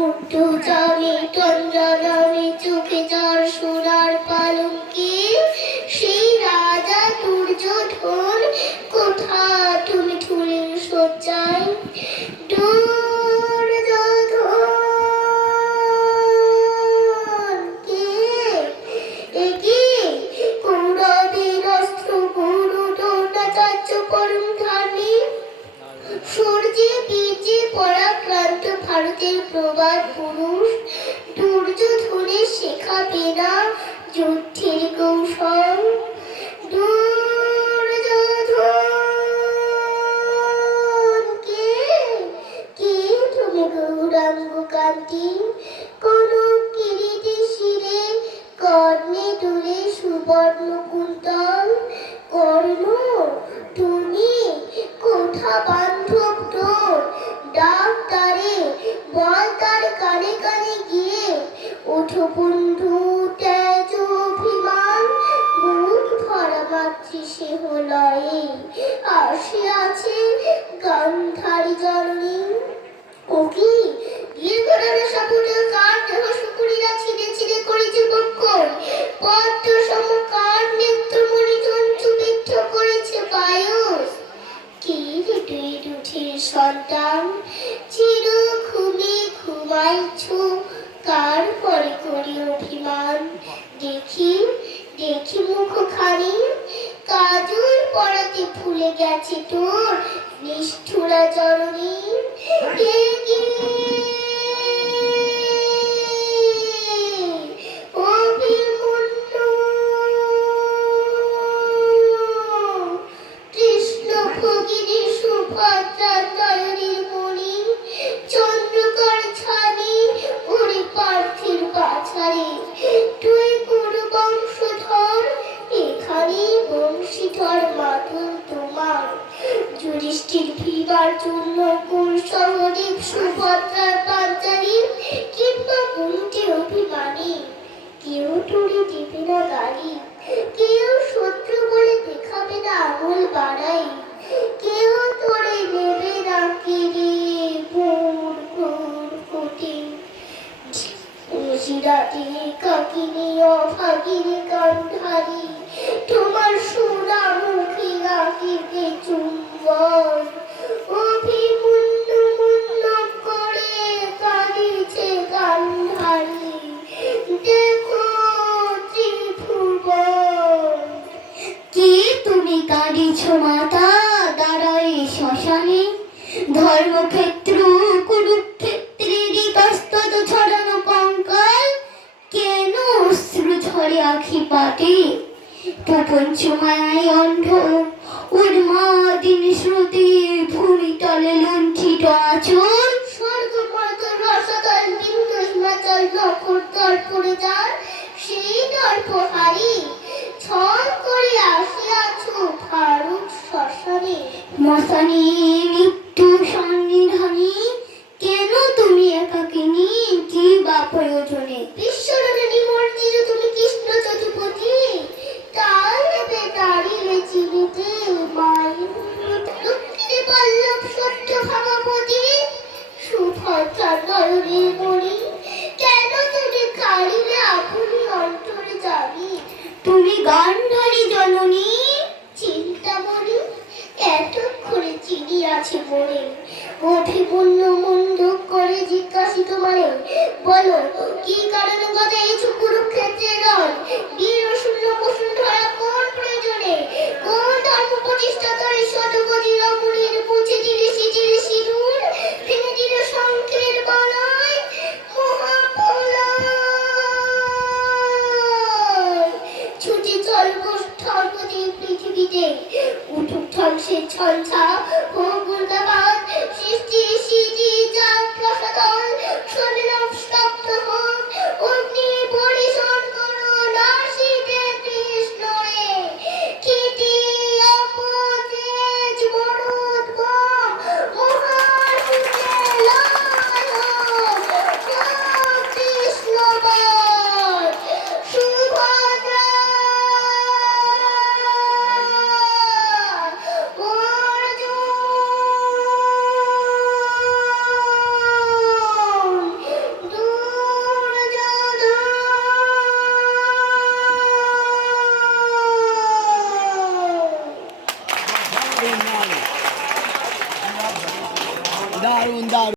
মুগ্ধ জামে তন্দ্রা নামে চোখে যার সোনার পালঙ্কে সেই রাজা দুর্যোধন কোথা তুমি ঠুলের শয্যায় ভারতের প্রবাদ পুরুষ দুর্যোধনের শেখাবে না যুদ্ধের কৌশল দুর্যোধন কে তুমি গৌরাঙ্গ কান্তি কোন কিরীটে শিরে কর্ণে দুলে সুবর্ণ কুন্তল কর্ণ তুমি কোথা বান্ধব তোর ডাক তারে বল তার কানে কানে গিয়ে ওঠো বন্ধু তেজ অভিমান বুক ভরা মাতৃ সে হলয়ে আসিয়াছে গান্ধারী জননী ওকি দীর্ঘরানা সাপুটে কার দেহ শুকুরিরা ছিঁড়ে ছিঁড়ে করেছে বক্ষণ পদ্ম সমকার নেত্রমণি চঞ্চু বিদ্ধ করেছে বায়ুস কি রে তুই দুধের সন্তান চির ঘুমে ঘুমাইছ কার পরে করি অভিমান দেখি দেখি মুখখানি কাজল পড়াতে ভুলে গেছে তোর নিষ্ঠুরা জননী কৃষ্ণ ভগিনী সুভদ্রা নয়নের মণি চন্দ্রকর ছানি ওরে পার্থিব বাছারে তুই গুরু বংশধর এখানে বংশীধর মাধুর তোমার যুধিষ্ঠির ভিবার জন্য কুল সহদেব সুভদ্রার পাঞ্চালী কিংবা কুন্তি অভিমানী কেউ তোরে দেবে না গালি কেউ শত্রু বলে দেখাবে না আঙুল বাড়াই কেউ তোরে নেবে না কেড়ে ভোর ভোর ফোটে শিরাতে কাকিনী অভাগিনী গান্ধারী তোমার সোনা মুখে রাখিবে চুম্বন অভিমন্যু মুন্ন করে কাঁদিছে গান্ধারী দেখো ত্রিভুবন কি তুমি কাঁদিছ মাতা দাঁড়ায় শ্মশানে ধর্মক্ষেত্র কুরুক্ষেত্রের ইতস্তত ছড়ানো কঙ্কাল কেন অশ্রু ঝরে আখি পাটে প্রপঞ্চ মায়ায় অন্ধ উন্মাদিন শ্রুতি ভূমিতলে লুণ্ঠিত আচল স্বর্গমাতর রসতল বিন্দু হিমাচল নক্ষত্র পড়ে যান সেই দর্পহারি ছল করে আসিয়াছ ভারত শ্মশানে মশানে মৃত্যু সন্নিধানে কেন তুমি একাকিনী কি বা প্রয়োজনে বিশ্বরণে নিমজ্জিত তুমি কৃষ্ণ চতুপতি তাই এবে দাঁড়িয়ে চিনিতে মায়ের লক্ষ্মীরে পল্লব সত্য ভাগবতী সুভদ্রা নয়নের মণি কেন তুমি কালিরে আগুনি অন্তরে যাবি তুমি গান্ধারী জননী চিন্তামণি এতক্ষণে চিনি আছে মনে অভিমন্য মন্দ করে জিজ্ঞাসিত মানে বলো কি কারণে কথা এই কুরুক্ষেত্রের রণ বীর শূন্য বসুন্ধরা কোন প্রয়োজনে কোন ধর্ম প্রতিষ্ঠা করে শতকোটি রমণীর মুছে দিলে সিটির সিঁদুর ভেঙে দিলে শঙ্খের বলয় মহাপ্রলয় ছুটি চল ধর্মদেব পৃথিবীতে উঠুক ধ্বংসের ঝঞ্ঝা হোক উল্কাপাত সৃষ্টি সিটি যাক প্রসাদল শরীরম স্তব্ধ হোক অগ্নি পরিশোধ করো নাসিতে কৃষ্ণ রে কীর্তি অপতেজ মরুদ্গম মহান কৃষ্ণ বল সুভদ্রা দারুণ দারুণ।